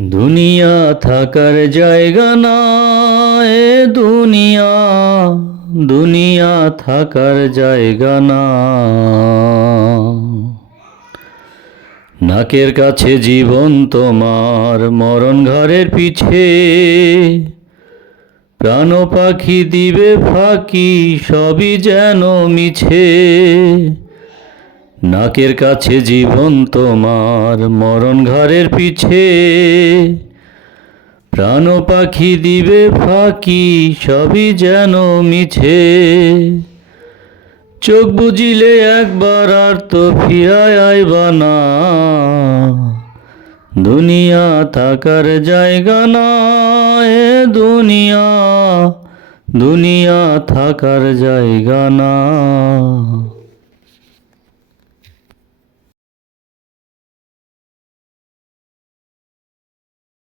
দুনিয়া থাকার জায়গা না এ দুনিয়া দুনিয়া থাকার জায়গা না নাকের কাছে জীবন তোমার, মরণ ঘরের পিছে। প্রাণ পাখি দিবে ফাঁকি, সবই যেন মিছে। নাকের কাছে জীবন তোমার, মরণ ঘরের পিছে। প্রাণ পাখি দিবে ফাঁকি, সবই যেন মিছে। চোখ বুঝিলে একবার আর তো ফিরায় আইবা না। দুনিয়া থাকার জায়গা না, এ দুনিয়া। দুনিয়া থাকার জায়গা না।